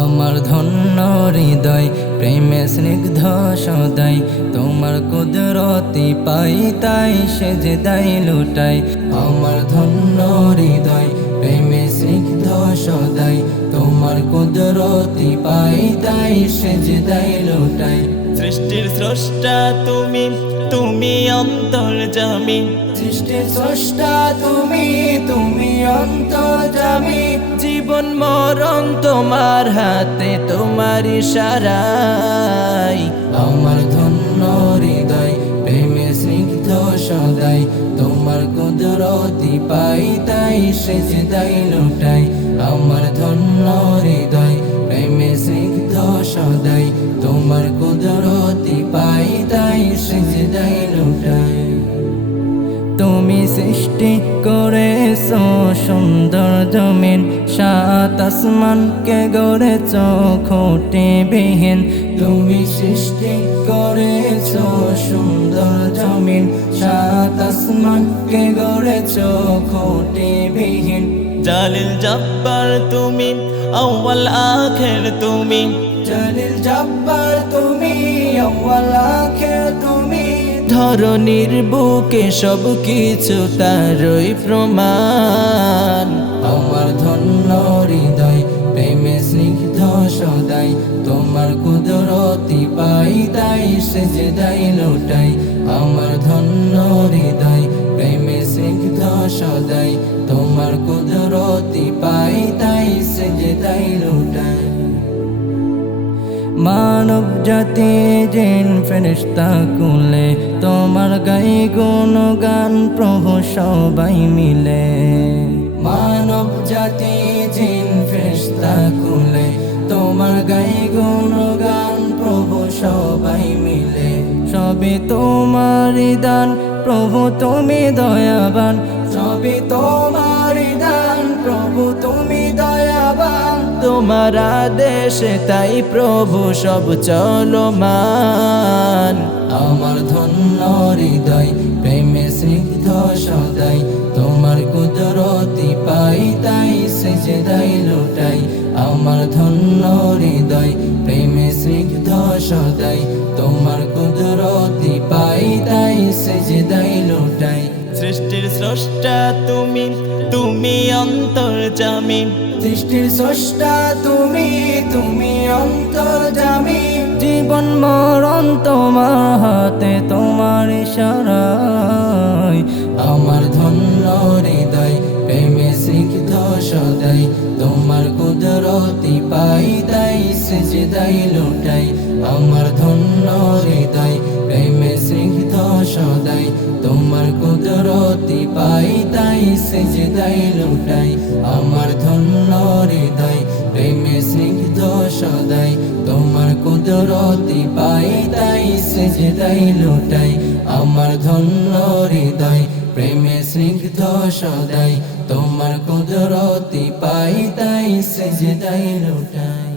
আমার ধন্য হৃদয় প্রেমে স্নিগ্ধ সদাই, তোমার কুদরতি পাই তাই সেজদাই লুটাই। আমার ধন্য হৃদয় প্রেমে স্নিগ্ধ সদাই, তোমার কুদরতি পাই তাই সেজদাই লুটাই। সৃষ্টির স্রষ্টা তুমি, তুমি অন্তর্যামী। সৃষ্টির স্রষ্টা তুমি, তুমি অন্তর্যামী। জীবন মরণ তোমার হাতে, তোমার ইশারায়। আমার ধন্য হৃদয় প্রেমে স্নিগ্ধ সদাই, তোমার কুদরতি পাই তাই সেজদাই লুটাই। আমার ধন্য হৃদয় প্রেমে স্নিগ্ধ সদাই, তোমার কুদরতি পাই তাই সেজদাই লুটাই। তুমি সৃষ্টি করেছো সুন্দর জমিন, সাত আসমানকে গড়েছ খুঁটিবিহীন। তুমি সৃষ্টি করেছো সুন্দর জমিন, সাত আসমানকে গড়েছ খুঁটিবিহীন। জালিল জব্বার তুমি, আউয়াল আখির তুমি। জালিল জব্বার তুমি, আউয়াল আখির তুমি। ধরনীর বুকে সব কিছু তারই প্রমাণ। আমার ধন্য হৃদয় প্রেমে স্নিগ্ধ সদাই, তোমার কুদরতি পাই তাই সেজদাই লুটাই। আমার ধন্য হৃদয় প্রেমে স্নিগ্ধ সদাই, তোমার কুদরতি পাই তাই সেজদাই লুটাই। মানব জাতি জিন ফেরেশতা কুলে, তোমার গাই গুণগান প্রভু সবাই মিলে। মানব জাতি জিন ফেরেশতা কুলে, তোমার গাই গুণগান প্রভু সবাই মিলে। সবে তোমারই দান প্রভু তুমি দয়াবান, সবে তোমারই দান প্রভু তুমি দয়াবান। তোমার আদেশে তাই প্রভু সব চলমান। আমার ধন্য হৃদয় প্রেমে স্নিগ্ধ সদাই, তোমার কুদরতি পাই তাই সেজদাই লুটাই। আমার ধন্য হৃদয় প্রেমে স্নিগ্ধ সদাই, তোমার কুদরতি পাই তাই সেজদাই লুটাই। সৃষ্টির স্রষ্টা তুমি, তুমি অন্তর্যামী। সৃষ্টির স্রষ্টা তুমি, তুমি অন্তর্যামী। জীবন মরণ তোমার হাতে, তোমার ইশারায়। আমার ধন্য হৃদয় প্রেমে স্নিগ্ধ সদাই, তোমার কুদরতি পাই তাই সেজদাই লুটাই। আমার ধন্য হৃদয় প্রেমে স্নিগ্ধ সদাই, তোমার কুদরতি পাই তাই সেজদাই লুটাই। আমার ধন্য হৃদয় প্রেমে স্নিগ্ধ সদাই, তোমার কুদরতি পাই তাই সেজদাই লুটাই। আমার ধন্য হৃদয় প্রেমে স্নিগ্ধ সদাই, তোমার কুদরতি পাই তাই সেজদাই লুটাই।